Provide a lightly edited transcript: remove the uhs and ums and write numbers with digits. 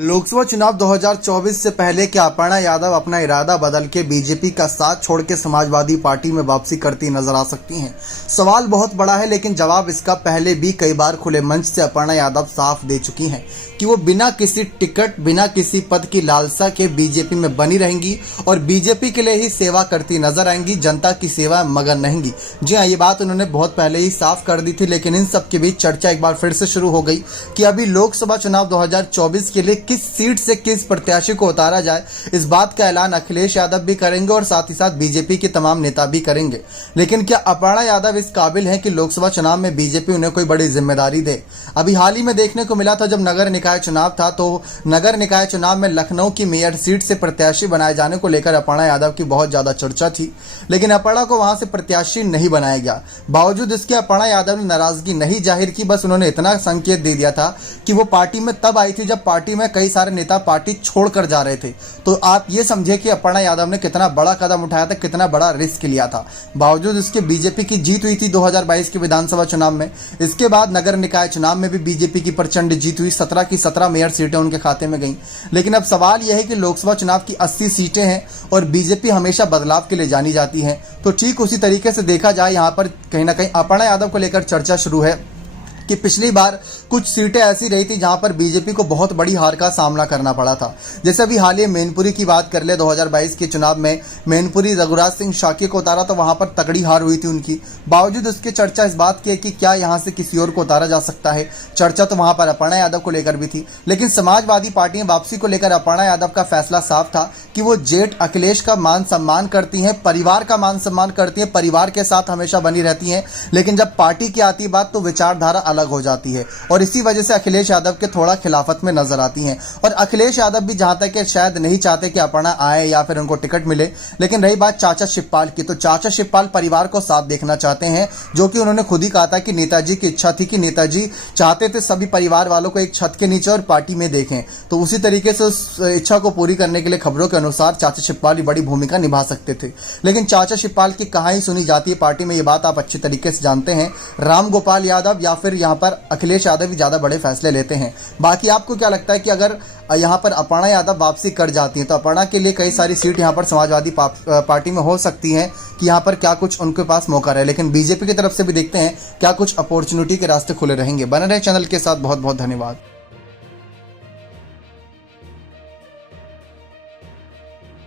लोकसभा चुनाव 2024 से पहले क्या अपर्णा यादव अपना इरादा बदल के बीजेपी का साथ छोड़ के समाजवादी पार्टी में वापसी करती नजर आ सकती हैं? सवाल बहुत बड़ा है, लेकिन जवाब इसका पहले भी कई बार खुले मंच से अपर्णा यादव साफ दे चुकी हैं कि वो बिना किसी टिकट, बिना किसी पद की लालसा के बीजेपी में बनी रहेंगी और बीजेपी के लिए ही सेवा करती नजर आएंगी, जनता की सेवा में मगन रहेंगी। जी हाँ, ये बात उन्होंने बहुत पहले ही साफ कर दी थी, लेकिन इन सब के बीच चर्चा एक बार फिर से शुरू हो गई कि अभी लोकसभा चुनाव 2024 के लिए किस सीट से किस प्रत्याशी को उतारा जाए। इस बात का ऐलान अखिलेश यादव भी करेंगे और साथ ही साथ बीजेपी के तमाम नेता भी करेंगे। लेकिन क्या अपर्णा यादव इस काबिल हैं कि लोकसभा चुनाव में बीजेपी उन्हें कोई बड़ी जिम्मेदारी दे? अभी हाल ही में देखने को मिला था, जब नगर निकाय चुनाव था तो नगर निकाय चुनाव में लखनऊ की मेयर सीट से प्रत्याशी बनाए जाने को लेकर अपर्णा यादव की बहुत ज्यादा चर्चा थी, लेकिन अपर्णा को वहां से प्रत्याशी नहीं बनाया गया। बावजूद इसके अपर्णा यादव ने नाराजगी नहीं जाहिर की, बस उन्होंने इतना संकेत दे दिया था कि वो पार्टी में तब आई थी जब पार्टी में कई सारे नेता पार्टी छोड़कर जा रहे थे। तो आप ये समझे कि अपर्णा यादव ने कितना बड़ा कदम उठाया था, कितना बड़ा रिस्क लिया था। बावजूद इसके बीजेपी की जीत हुई थी 2022 के विधानसभा चुनाव में। इसके बाद नगर निकाय चुनाव में भी बीजेपी की प्रचंड जीत हुई, 17 की 17 मेयर सीटें उनके खाते में गईं। लेकिन अब सवाल यह है कि लोकसभा चुनाव की 80 सीटें हैं और बीजेपी हमेशा बदलाव के लिए जानी जाती है। तो ठीक उसी तरीके से देखा जाए, यहाँ पर कहीं ना कहीं अपर्णा यादव को लेकर चर्चा शुरू है कि पिछली बार कुछ सीटें ऐसी रही थी जहां पर बीजेपी को बहुत बड़ी हार का सामना करना पड़ा था। जैसे अभी हाल ही मैनपुरी की बात कर ले, 2022 के चुनाव में मैनपुरी रघुराज सिंह शाक्य को उतारा तो वहां पर तगड़ी हार हुई थी उनकी। बावजूद उसकी चर्चा इस बात की है कि क्या यहां से किसी और को उतारा जा सकता है। चर्चा तो वहां पर अपर्णा यादव को लेकर भी थी, लेकिन समाजवादी पार्टी में वापसी को लेकर अपर्णा यादव का फैसला साफ था कि वो जेठ अखिलेश का मान सम्मान करती हैं, परिवार का मान सम्मान करती हैं, परिवार के साथ हमेशा बनी रहती हैं। लेकिन जब पार्टी की आती बात तो विचारधारा अलग हो जाती है और इसी वजह से अखिलेश यादव के थोड़ा खिलाफत में नजर आती हैं। और अखिलेश यादव भी जहां तक शायद नहीं चाहते कि अपर्णा आए या फिर उनको टिकट मिले। लेकिन रही बात चाचा शिवपाल की, तो चाचा शिवपाल परिवार को साथ देखना चाहते हैं, जो कि उन्होंने खुद ही कहा था कि नेताजी की इच्छा थी कि नेताजी चाहते थे सभी परिवार वालों को एक छत के नीचे और पार्टी में देखें। तो उसी तरीके से उस इच्छा को पूरी करने के लिए खबरों के अनुसार चाचा शिवपाल भी बड़ी भूमिका निभा सकते थे। लेकिन चाचा शिवपाल की कहाँ ही सुनी जाती है पार्टी में, ये बात आप अच्छी तरीके से जानते हैं। राम गोपाल यादव या फिर यहाँ पर अखिलेश यादव भी ज्यादा बड़े फैसले लेते हैं। बाकी आपको क्या लगता है कि अगर यहाँ पर अपर्णा यादव वापसी कर जाती हैं तो अपर्णा के लिए कई सारी सीट यहाँ पर समाजवादी पार्टी में हो सकती हैं कि यहाँ पर क्या कुछ उनके पास मौका रहे। लेकिन बीजेपी की तरफ से भी देखते हैं क्या कुछ अपॉर्चुनिटी के रास्ते खुले रहेंगे। बने रहे चैनल के साथ, बहुत बहुत धन्यवाद।